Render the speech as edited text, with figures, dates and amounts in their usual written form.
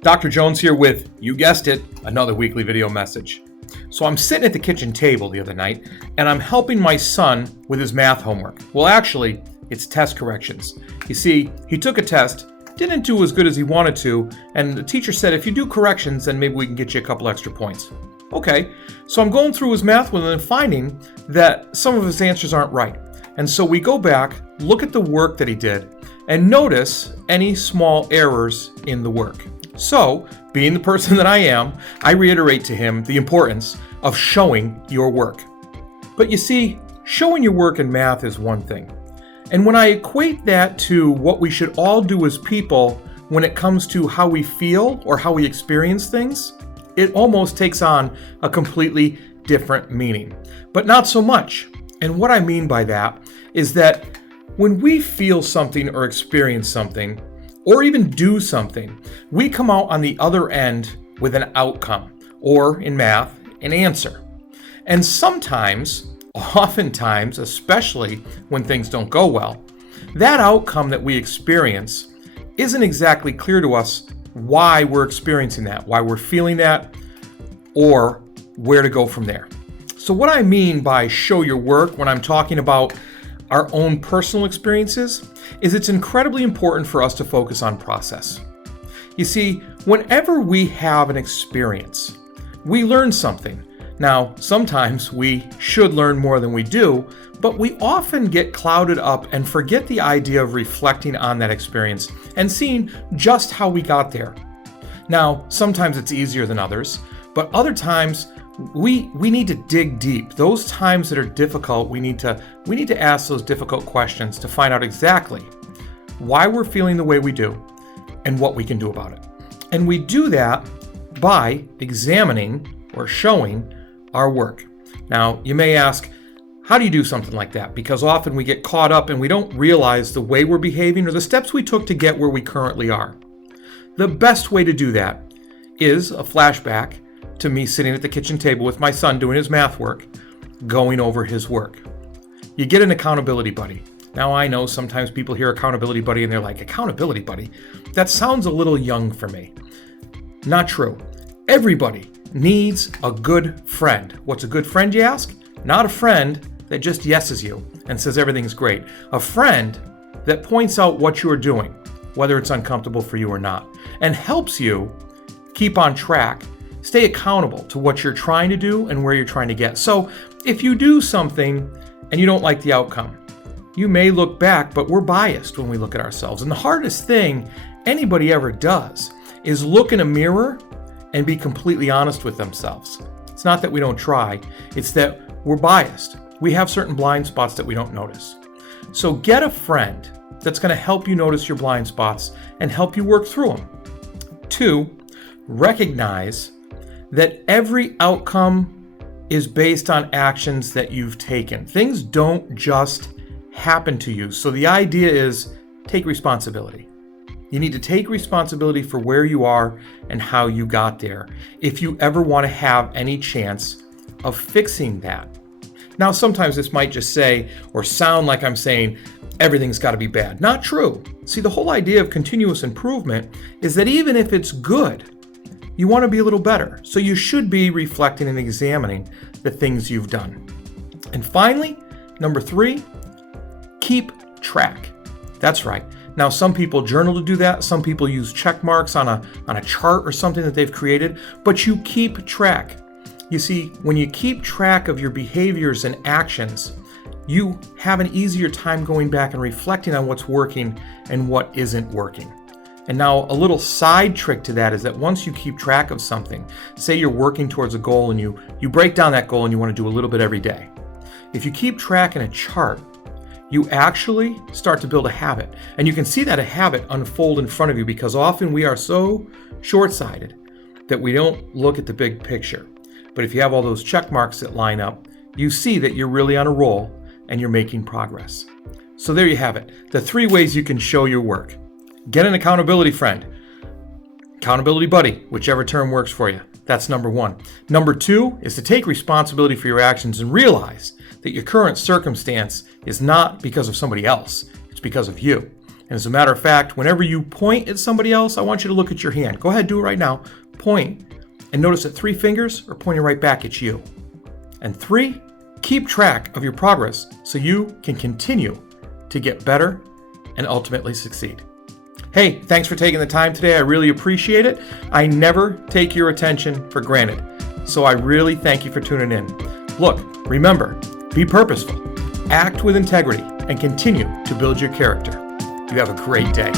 Dr. Jones here with, you guessed it, another weekly video message. So I'm sitting at the kitchen table the other night and I'm helping my son with his math homework. Well, actually, it's test corrections. You see, he took a test, didn't do as good as he wanted to, and the teacher said, if you do corrections, then maybe we can get you a couple extra points. Okay, so I'm going through his math with him and finding that some of his answers aren't right. And so we go back, look at the work that he did, and notice any small errors in the work. So, being the person that I am, I reiterate to him the importance of showing your work. But you see, showing your work in math is one thing. And when I equate that to what we should all do as people when it comes to how we feel or how we experience things, it almost takes on a completely different meaning. But not so much. And what I mean by that is that when we feel something or experience something, or even do something, we come out on the other end with an outcome, or in math, an answer. And sometimes, oftentimes, especially when things don't go well, that outcome that we experience isn't exactly clear to us why we're experiencing that, why we're feeling that, or where to go from there. So what I mean by show your work when I'm talking about our own personal experiences is it's incredibly important for us to focus on process. You see, whenever we have an experience, we learn something. Now, sometimes we should learn more than we do, but we often get clouded up and forget the idea of reflecting on that experience and seeing just how we got there. Now, sometimes it's easier than others, but other times we need to dig deep. Those times that are difficult, we need to ask those difficult questions to find out exactly why we're feeling the way we do and what we can do about it. And we do that by examining or showing our work. Now, you may ask, how do you do something like that? Because often we get caught up and we don't realize the way we're behaving or the steps we took to get where we currently are. The best way to do that is a flashback to me sitting at the kitchen table with my son doing his math work, going over his work. You get an accountability buddy. Now I know sometimes people hear accountability buddy and they're like, accountability buddy? That sounds a little young for me. Not true. Everybody needs a good friend. What's a good friend, you ask? Not a friend that just yeses you and says everything's great. A friend that points out what you're doing, whether it's uncomfortable for you or not, and helps you keep on track. Stay accountable to what you're trying to do and where you're trying to get. So if you do something and you don't like the outcome, you may look back, but we're biased when we look at ourselves. And the hardest thing anybody ever does is look in a mirror and be completely honest with themselves. It's not that we don't try, it's that we're biased. We have certain blind spots that we don't notice. So get a friend that's going to help you notice your blind spots and help you work through them. 2, recognize that every outcome is based on actions that you've taken. Things don't just happen to you. So the idea is take responsibility. You need to take responsibility for where you are and how you got there if you ever want to have any chance of fixing that. Now, sometimes this might just say or sound like I'm saying everything's got to be bad. Not true. See, the whole idea of continuous improvement is that even if it's good, you want to be a little better. So you should be reflecting and examining the things you've done. And finally, number 3, keep track. That's right. Now, some people journal to do that. Some people use check marks on a chart or something that they've created, but you keep track. You see, when you keep track of your behaviors and actions, you have an easier time going back and reflecting on what's working and what isn't working. And now a little side trick to that is that once you keep track of something, say you're working towards a goal and you break down that goal and you want to do a little bit every day. If you keep track in a chart, you actually start to build a habit. And you can see that a habit unfold in front of you because often we are so short-sighted that we don't look at the big picture. But if you have all those check marks that line up, you see that you're really on a roll and you're making progress. So there you have it, the 3 ways you can show your work. Get an accountability friend, accountability buddy, whichever term works for you. That's number 1. Number 2 is to take responsibility for your actions and realize that your current circumstance is not because of somebody else. It's because of you. And as a matter of fact, whenever you point at somebody else, I want you to look at your hand. Go ahead, do it right now. Point, and notice that 3 fingers are pointing right back at you. And 3, keep track of your progress so you can continue to get better and ultimately succeed. Hey, thanks for taking the time today. I really appreciate it. I never take your attention for granted. So I really thank you for tuning in. Look, remember, be purposeful, act with integrity, and continue to build your character. You have a great day.